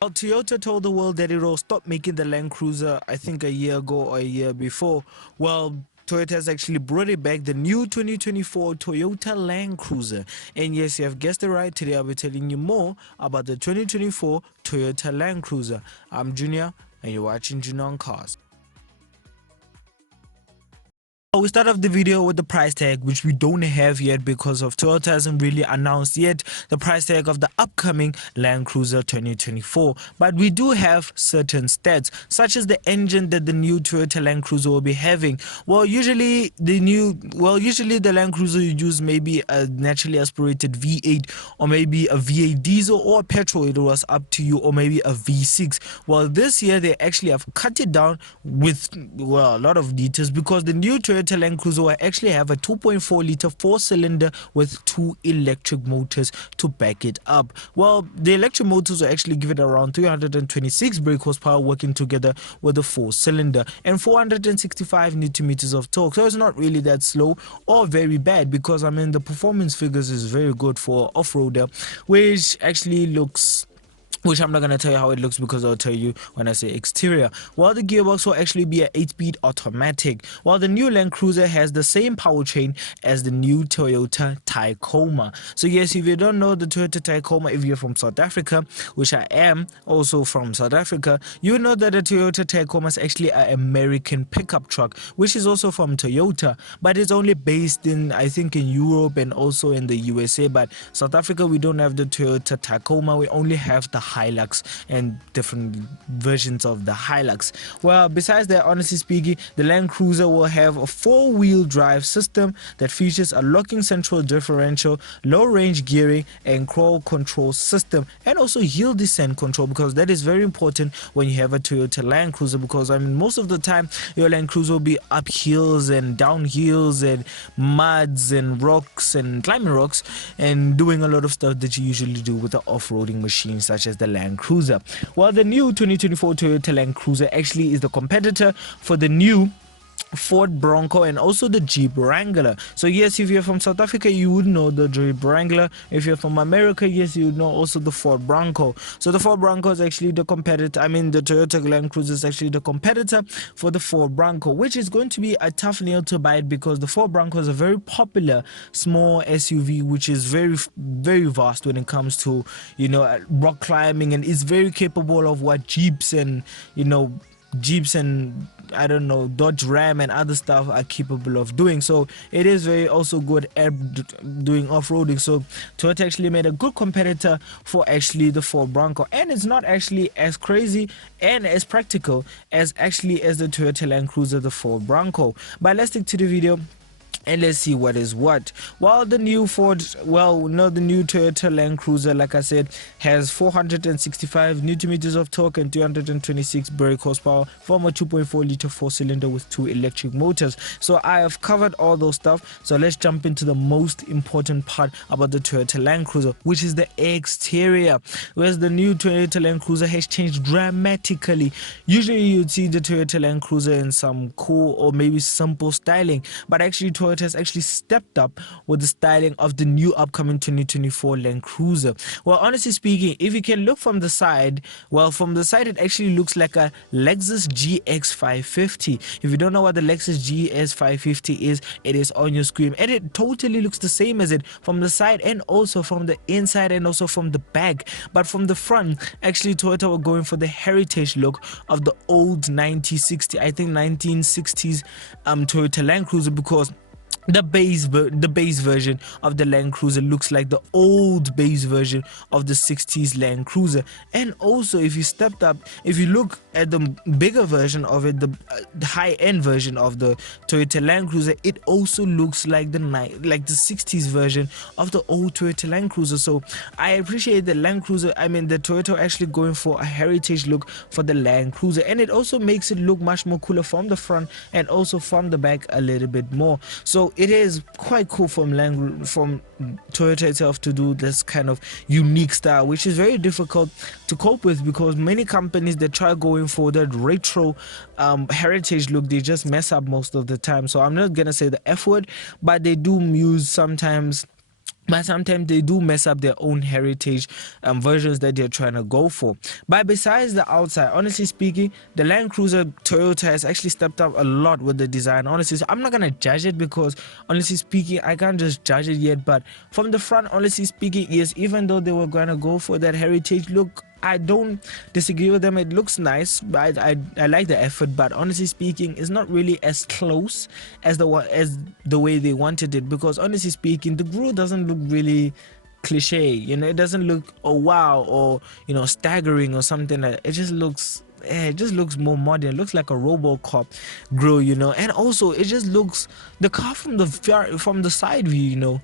Well, Toyota told the world that it will stop making the Land Cruiser, I think a year ago or a year before. Well, Toyota has actually brought it back, the new 2024 Toyota Land Cruiser. And yes, you have guessed it right. Today I'll be telling you more about the 2024 Toyota Land Cruiser. I'm Junior, and you're watching Junior on Cars. We start off the video with the price tag, which we don't have yet because of Toyota hasn't really announced yet the price tag of the upcoming Land Cruiser 2024. But we do have certain stats, such as the engine that the new Toyota Land Cruiser will be having. Usually the Land Cruiser you use maybe a naturally aspirated V8 or maybe a V8 diesel or a petrol. It was up to you, or maybe a V6. Well, this year they actually have cut it down with a lot of details because the new Toyota Land Cruiser will actually have a 2.4 liter 4-cylinder with 2 electric motors to back it up. Well, the electric motors will actually give it around 326 brake horsepower working together with a 4-cylinder and 465 newton meters of torque. So it's not really that slow or very bad because the performance figures is very good for off-roader, which I'm not going to tell you how it looks because I'll tell you when I say exterior. Well, the gearbox will actually be an 8-speed automatic, while the new Land Cruiser has the same powertrain as the new Toyota Tacoma. So yes, if you don't know the Toyota Tacoma, if you're from South Africa, which I am also from South Africa, you know that the Toyota Tacoma is actually an American pickup truck, which is also from Toyota, but it's only based in, I think, in Europe and also in the USA. But South Africa, we don't have the Toyota Tacoma, we only have the Hilux and different versions of the Hilux. Well, besides that, honestly speaking, the Land Cruiser will have a 4-wheel drive system that features a locking central differential, low range gearing and crawl control system, and also hill descent control, because that is very important when you have a Toyota Land Cruiser, because most of the time your Land Cruiser will be up hills and down hills and muds and rocks and climbing rocks and doing a lot of stuff that you usually do with the off-roading machines such as the Land Cruiser. Well, the new 2024 Toyota Land Cruiser actually is the competitor for the new Ford Bronco and also the Jeep Wrangler. So yes, if you're from South Africa, you would know the Jeep Wrangler. If you're from America, yes, you would know also the Ford Bronco. So the Ford Bronco is actually the competitor. The Toyota Land Cruiser is actually the competitor for the Ford Bronco, which is going to be a tough nail to bite because the Ford Bronco is a very popular small SUV, which is very, very vast when it comes to rock climbing, and is very capable of what Jeeps and I don't know, Dodge Ram and other stuff are capable of doing. So it is very also good at doing off-roading. So Toyota actually made a good competitor for actually the Ford Bronco, and it's not actually as crazy and as practical as the Toyota Land Cruiser, the Ford Bronco. But let's stick to the video and let's see what is what. While the new the new Toyota Land Cruiser, like I said, has 465 newton meters of torque and 226 brake horsepower from a 2.4 liter 4-cylinder with 2 electric motors. So I have covered all those stuff. So let's jump into the most important part about the Toyota Land Cruiser, which is the exterior. Whereas the new Toyota Land Cruiser has changed dramatically. Usually you'd see the Toyota Land Cruiser in some cool or maybe simple styling, but actually Toyota has actually stepped up with the styling of the new upcoming 2024 Land Cruiser. Well, honestly speaking, if you can look from the side, it actually looks like a Lexus GX 550. If you don't know what the Lexus GS 550 is, it is on your screen, and it totally looks the same as it from the side and also from the inside and also from the back. But from the front, actually Toyota were going for the heritage look of the old 1960s Toyota Land Cruiser, because the base version of the Land Cruiser looks like the old base version of the 60s Land Cruiser. And also, if you look at the bigger version of it, the high-end version of the Toyota Land Cruiser, it also looks like the 60s version of the old Toyota Land Cruiser. So I appreciate the Land Cruiser. The Toyota actually going for a heritage look for the Land Cruiser, and it also makes it look much more cooler from the front and also from the back a little bit more. So it is quite cool from Toyota itself to do this kind of unique style, which is very difficult to cope with because many companies that try going for that retro heritage look, they just mess up most of the time. So I'm not gonna say the F word, but they do use sometimes but sometimes they do mess up their own heritage versions that they're trying to go for. But besides the outside, honestly speaking, the Land Cruiser Toyota has actually stepped up a lot with the design. Honestly, so I'm not gonna judge it because honestly speaking, I can't just judge it yet. But from the front, honestly speaking, yes, even though they were gonna go for that heritage look, I don't disagree with them. It looks nice, but I like the effort. But honestly speaking, it's not really as close as the way they wanted it. Because honestly speaking, the grille doesn't look really cliche. It doesn't look wow or staggering or something. It just looks. It just looks more modern. It looks like a RoboCop grill. And also it just looks the car from the side view.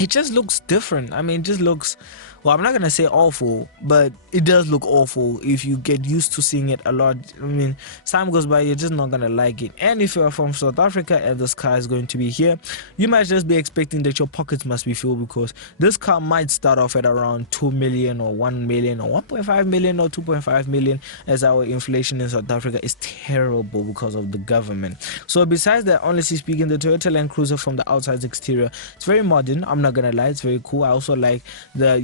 It just looks different. I mean, it just looks, well, I'm not gonna say awful, but it does look awful if you get used to seeing it a lot. I mean, time goes by, you're just not gonna like it. And if you're from South Africa and this car is going to be here, you might just be expecting that your pockets must be filled, because this car might start off at around 2 million or 1 million or 1.5 million or 2.5 million, as our inflation in South Africa is terrible because of the government. So besides that, honestly speaking, the Toyota Land Cruiser from the outside exterior, it's very modern. I'm not gonna lie, it's very cool. I also like the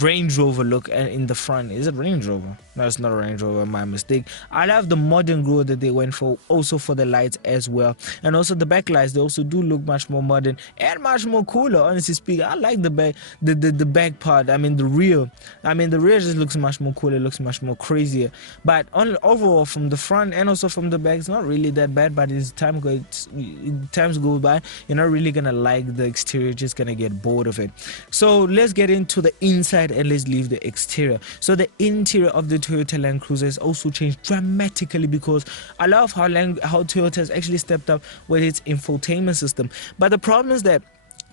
Range Rover look and in the front. Is it Range Rover? No, it's not a Range Rover, my mistake. I love the modern grille that they went for, also for the lights as well, and also the backlights. They also do look much more modern and much more cooler, honestly speaking. I like the back part. I mean the rear just looks much more cooler, looks much more crazier. But overall, from the front and also from the back, it's not really that bad. But as times go by, you're not really gonna like the exterior, just gonna get bored of it. So let's get into the inside and let's leave the exterior. So the interior of the Toyota Land Cruiser has also changed dramatically, because I love how Toyota has actually stepped up with its infotainment system. But the problem is that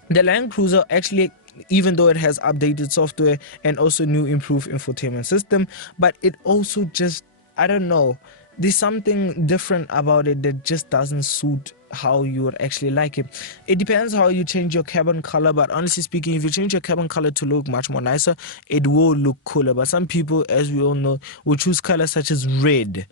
the Land Cruiser actually, even though it has updated software and also new improved infotainment system, but it also just, I don't know, there's something different about it that just doesn't suit how you would actually like it. It depends how you change your cabin color, but honestly speaking, if you change your cabin color to look much more nicer, it will look cooler. But some people, as we all know, will choose colors such as red,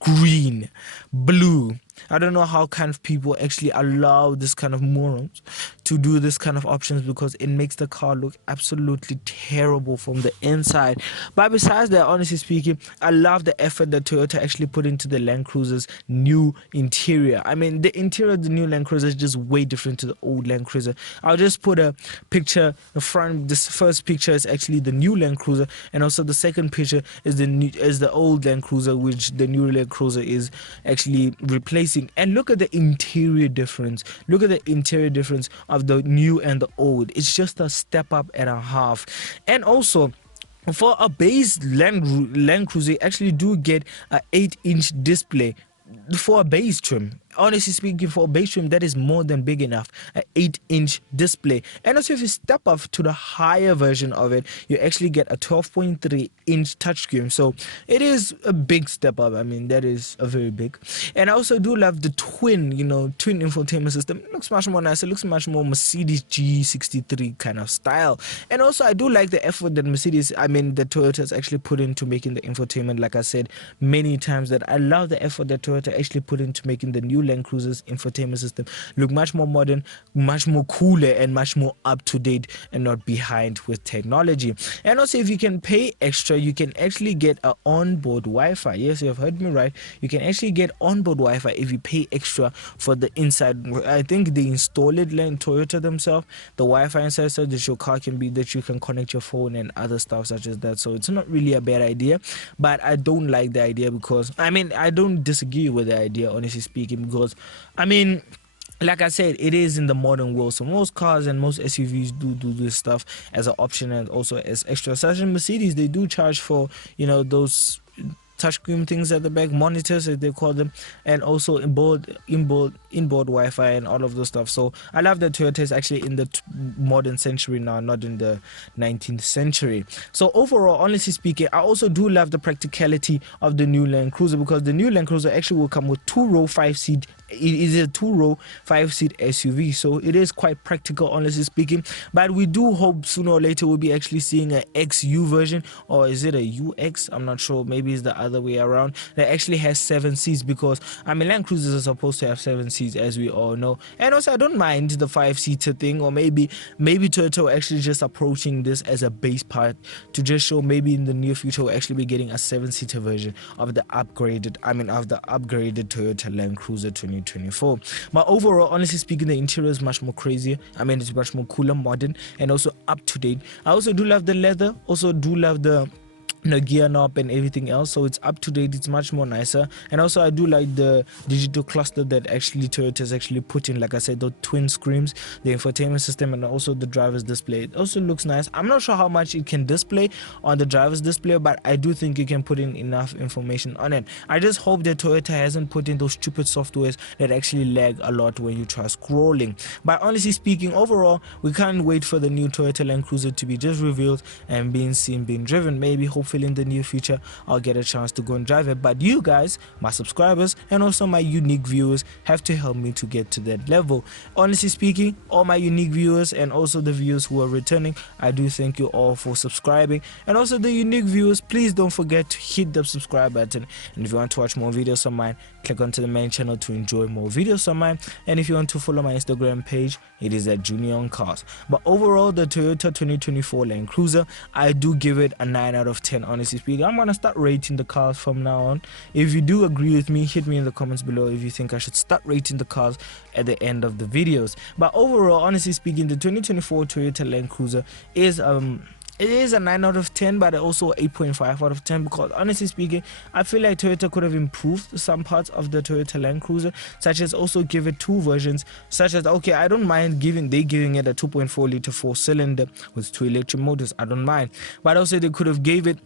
green, blue. I don't know how kind of people actually allow this kind of morons to do this kind of options, because it makes the car look absolutely terrible from the inside. But besides that, honestly speaking, I love the effort that Toyota actually put into the Land Cruiser's new interior. I mean, the interior of the new Land Cruiser is just way different to the old Land Cruiser. I'll just put a picture in front. This first picture is actually the new Land Cruiser, and also the second picture is the old Land Cruiser, which the new Land Cruiser is actually replacing. And look at the interior difference. Look at the interior difference of the new and the old. It's just a step up and a half. And also, for a base Land Cruiser, you actually do get an 8-inch display for a base trim. Honestly speaking, for a base trim, that is more than big enough. An 8-inch display. And also, if you step up to the higher version of it, you actually get a 12.3-inch touchscreen. So it is a big step up. I mean, that is a very big. And I also do love the twin infotainment system. It looks much more nice. It looks much more Mercedes G63 kind of style. And also, I do like the effort that the Toyota has actually put into making the infotainment. Like I said many times, that I love the effort that Toyota actually put into making the new Land Cruiser's infotainment system look much more modern, much more cooler, and much more up to date, and not behind with technology. And also, if you can pay extra, you can actually get an onboard Wi-Fi. Yes, you have heard me right. You can actually get onboard Wi-Fi if you pay extra for the inside. I think they install it, like Toyota themselves, the Wi-Fi inside, so that your car that you can connect your phone and other stuff such as that. So it's not really a bad idea, but I don't like the idea, because I don't disagree with the idea, honestly speaking, because like I said, it is in the modern world, so most cars and most SUVs do this stuff as an option and also as extra. Such as Mercedes, they do charge for those touchscreen things at the back, monitors as they call them, and also inboard Wi-Fi and all of those stuff. So I love that Toyota is actually in the modern century now, not in the 19th century. So overall, honestly speaking, I also do love the practicality of the new Land Cruiser, because the new Land Cruiser actually will come with 2 row 5-seat it is a 2-row 5-seat SUV, so it is quite practical, honestly speaking. But we do hope sooner or later we'll be actually seeing an XU version, or is it a UX? I'm not sure. Maybe it's the other way around, that actually has 7 seats, because I mean Land Cruisers are supposed to have 7 seats, as we all know. And also I don't mind the 5-seater thing, or maybe Toyota actually just approaching this as a base part to just show maybe in the near future we'll actually be getting a 7-seater version of the upgraded Toyota Land Cruiser 2024. But overall, honestly speaking, the interior is much more crazier. I mean, it's much more cooler, modern, and also up to date. I also do love the leather, also do love the gear knob and everything else, so it's up to date, it's much more nicer. And also I do like the digital cluster that actually Toyota has actually put in, like I said, the twin screens, the infotainment system, and also the driver's display. It also looks nice. I'm not sure how much it can display on the driver's display, but I do think you can put in enough information on it. I just hope that Toyota hasn't put in those stupid softwares that actually lag a lot when you try scrolling. But honestly speaking, overall, we can't wait for the new Toyota Land Cruiser to be just revealed and being seen, being driven. Maybe hopefully in the near future I'll get a chance to go and drive it. But you guys, my subscribers, and also my unique viewers, have to help me to get to that level. Honestly speaking, all my unique viewers and also the viewers who are returning, I do thank you all for subscribing. And also the unique viewers, please don't forget to hit the subscribe button. And if you want to watch more videos of mine, click onto the main channel to enjoy more videos of mine. And if you want to follow my Instagram page, it is at Junior on Cars. But overall, the Toyota 2024 Land Cruiser, I do give it a 9 out of 10. Honestly speaking, I'm gonna start rating the cars from now on. If you do agree with me, hit me in the comments below if you think I should start rating the cars at the end of the videos. But overall, honestly speaking, the 2024 Toyota Land Cruiser is it is a 9 out of 10, but also 8.5 out of 10, because honestly speaking, I feel like Toyota could have improved some parts of the Toyota Land Cruiser, such as also give it 2 versions, such as, okay, I don't mind giving it a 2.4 liter 4-cylinder with 2 electric motors, I don't mind. But also they could have gave it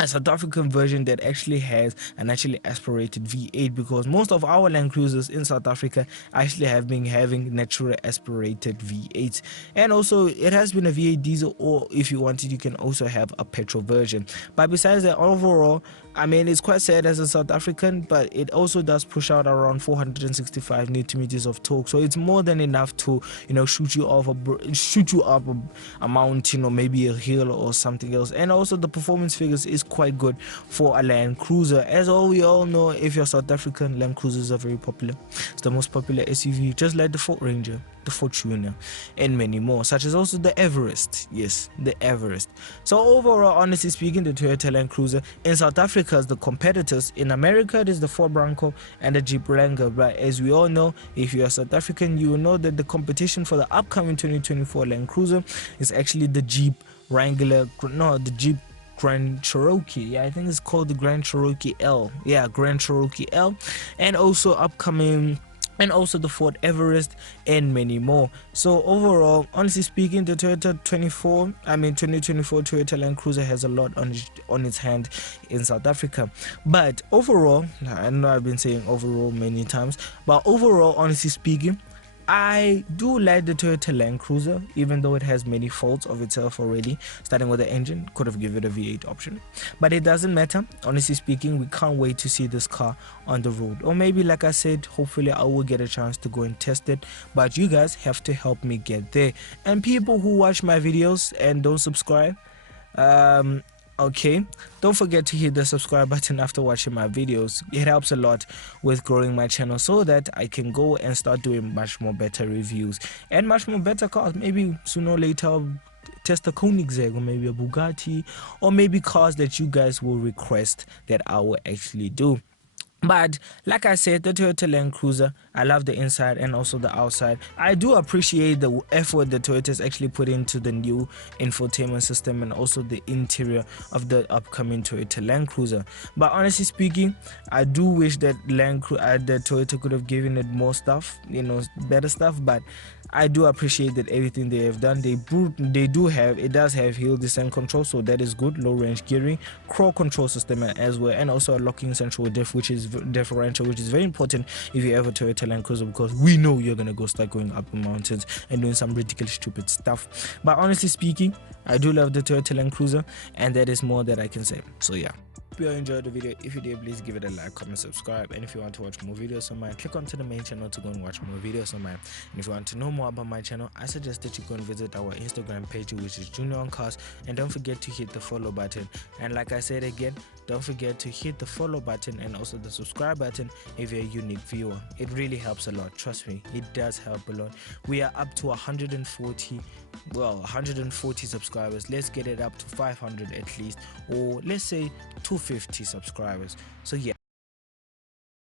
a South African version that actually has a naturally aspirated V8, because most of our Land Cruisers in South Africa actually have been having naturally aspirated V8s. And also it has been a V8 diesel, or if you wanted, you can also have a petrol version. But besides that, overall, I mean, it's quite sad as a South African, but it also does push out around 465 Nm of torque, so it's more than enough to, you know, shoot you up a mountain or maybe a hill or something else. And also the performance figures is quite good for a Land Cruiser. As we all know, if you're South African, Land Cruisers are very popular. It's the most popular SUV, just like the Ford Ranger, the Fortuner, and many more, such as also the Everest. Yes, the Everest. So overall, honestly speaking, the Toyota Land Cruiser in South Africa is the competitors. In America, it is the Ford Bronco and the Jeep Wrangler. But as we all know, if you are South African, you will know that the competition for the upcoming 2024 Land Cruiser is actually the Jeep Wrangler, no, the Jeep Grand Cherokee. Yeah, I think it's called the Grand Cherokee L. Yeah, Grand Cherokee L. And also upcoming, and also the Ford Everest, and many more. So overall, honestly speaking, the Toyota 2024 Toyota Land Cruiser has a lot on its hand in South Africa. But overall, I know I've been saying overall many times, but overall, honestly speaking, I do like the Toyota Land Cruiser, even though it has many faults of itself already. Starting with the engine, could have given it a V8 option, but it doesn't matter. Honestly speaking, we can't wait to see this car on the road, or maybe, like I said, hopefully I will get a chance to go and test it. But you guys have to help me get there. And people who watch my videos and don't subscribe, okay, don't forget to hit the subscribe button after watching my videos. It helps a lot with growing my channel, so that I can go and start doing much more better reviews and much more better cars. Maybe sooner or later I'll test a Koenigsegg, or maybe a Bugatti, or maybe cars that you guys will request that I will actually do. But like I said, the Toyota Land Cruiser, I love the inside and also the outside. I do appreciate the effort that Toyota's actually put into the new infotainment system and also the interior of the upcoming Toyota Land Cruiser. But honestly speaking, I do wish that the Toyota could have given it more stuff, you know, better stuff. But I do appreciate that everything they have done. It does have hill descent control, so that is good. Low range gearing, crawl control system as well, and also a locking central diff, which is differential, which is very important if you have a Toyota Land Cruiser, because we know you're gonna go start going up the mountains and doing some ridiculous stupid stuff. But honestly speaking, I do love the Toyota Land Cruiser, and that is more that I can say. So yeah. you enjoyed the video. If you did, please give it a like, comment, subscribe. And if you want to watch more videos on mine, click onto the main channel to go and watch more videos on mine. And if you want to know more about my channel, I suggest that you go and visit our Instagram page, which is Junior on Cars, and don't forget to hit the follow button. And like I said again, don't forget to hit the follow button and also the subscribe button if you're a unique viewer. It really helps a lot, trust me, it does help a lot. We are up to 140 subscribers. Let's get it up to 500 at least, or let's say 250 subscribers. So yeah.